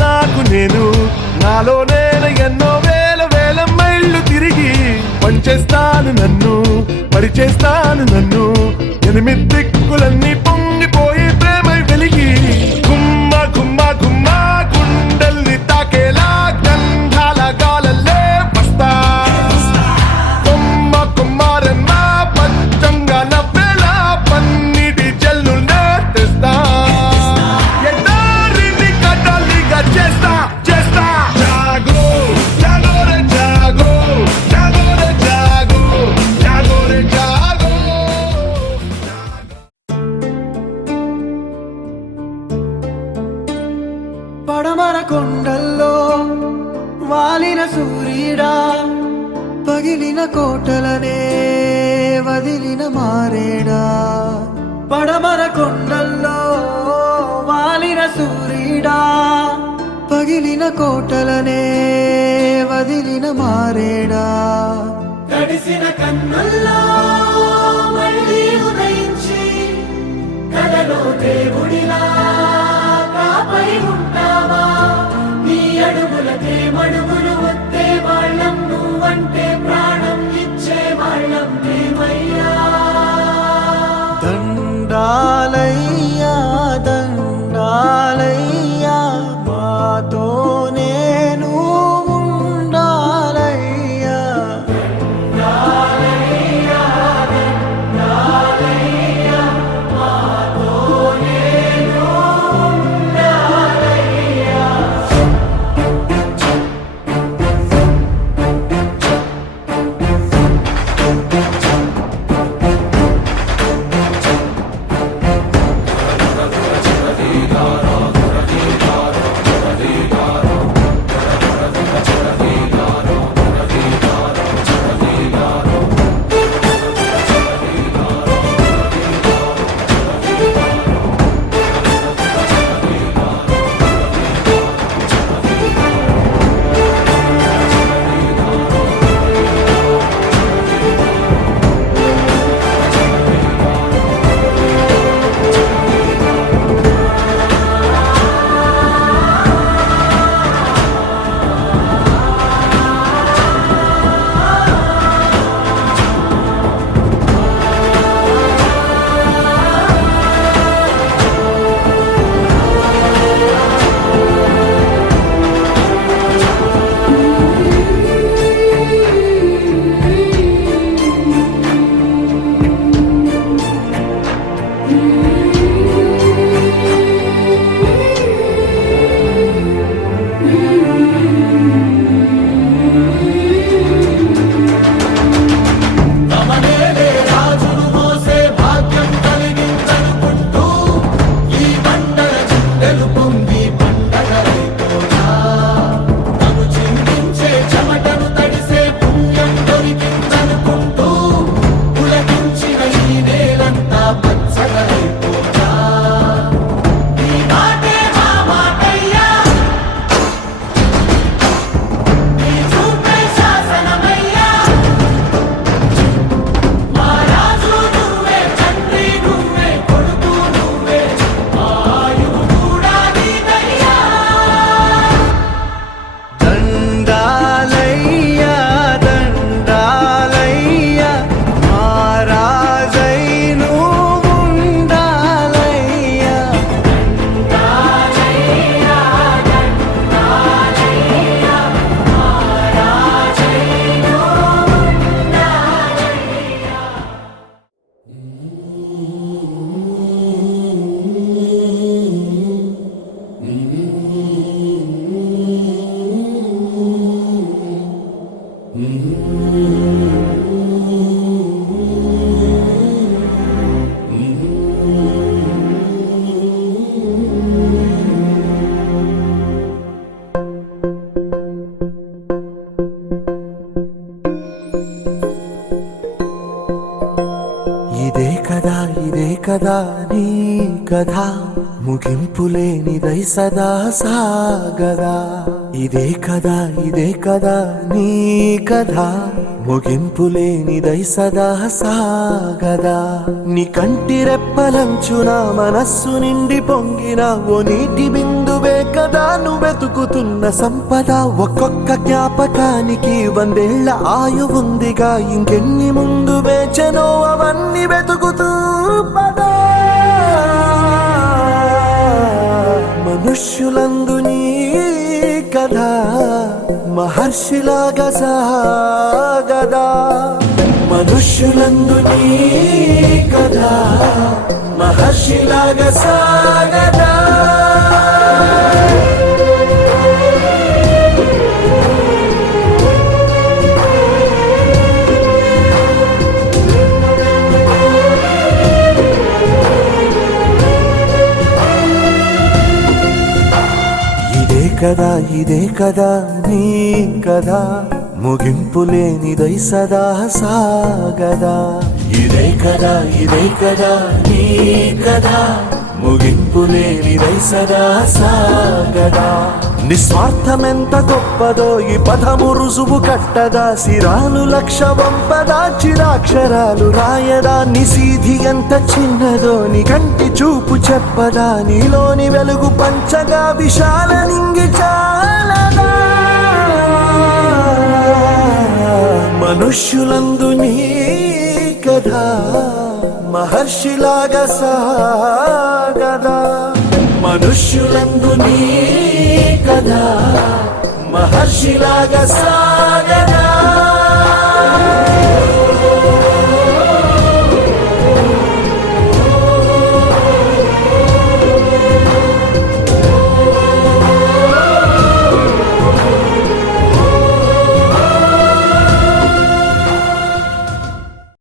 నాకు నేను నాలో నేను ఎన్నో వేల వేల మైళ్ళు తిరిగి పనిచేస్తాను నన్ను పరిచేస్తాను నన్ను ఎనిమిది దిక్కులన్నీ పొంగిపోయి ప్రేమై వెలిగి గుమ్మ గుమ్మ గుమ్మ గుండెల్ని తాకేలా గంధాల గాలల్లే వస్తా కొమ్మ కొమ్మారెమ్మ పచ్చంగా నవ్వేలా పన్నీటి జల్లుల్నే తెస్తా ఎడారిని కదలిగా చేస్తా చేస్తా జాగో జాగో రే జాగో జాగో రే జాగో జాగో రే జాగో పడమర కొండల్లో వాలిన సూర్యుడా పగిలిన కోటలనే వదిలిన మారేడా పడమర కొండల్లో వాలిన సూర్యుడా పగిలిన కోటలనే వదిలిన మారేడా తడిసిన కన్నుల్లో మళ్ళీ ఉదయించి కలలో దేవుడిలా కాపై ఉంటావా నీ అడుగులకే మడుగులు వస్తే వాళ్ళం నువ్వంటే ప్రాణం ఇచ్చే వాళ్ళం మేమయ్యా దండాలయ్యా దండాలయ్యా మాతో నేను ఉండాలయ్యా ఇదే కదా నీ కథ ముగింపులేనిదై సదా సాగదా ఇదే కదా నీ కథ ముగింపు లేనిదై సదా సాగదా నీ కంటి రెప్పలంచున మనస్సు నిండి పొంగిన ఓ నీటి బిందువే కదా నువ్వెతుకుతున్న సంపద ఒక్కొక్క జ్ఞాపకానికి 100 ఏళ్ల ఆయువుందిగా ఇంకెన్ని ముందు వేచనో అవన్నీ వెతుకుతూ పదా మనుష్యులందు నీ కథ మహర్షిలాగా సాగదా మనుష్యులందు నీ కథ మహర్షిలాగా సాగదా ఇదే కదా నీ కదా ముగింపు లేనిదై సదా సాగదా ఇదే కదా నీ కదా ముగింపు లేనిదై సదా సాగదా నిస్వార్థమెంత గొప్పదో ఈ పదము రుజువు కట్టదా సిరాలు లక్ష వంపదా చిరాక్షరాలు రాయదా నిసీధి ఎంత చిన్నదో నీ కంటి చూపు చెప్పదా నీలోని వెలుగు పంచగా విశాల నింగి చాలదా మనుష్యులందు నీ కథ మహర్షిలాగా సాగదా మనుష్యులందు నీ కథ మహర్షిలాగా సాగదా